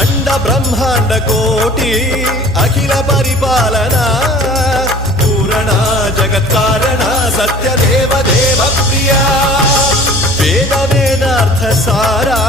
अंड ब्रह्मांड कोटि अखिल परिपालना पूरणा जगत्कारणा सत्य देव देव प्रिया वेद वेदार्थ सारा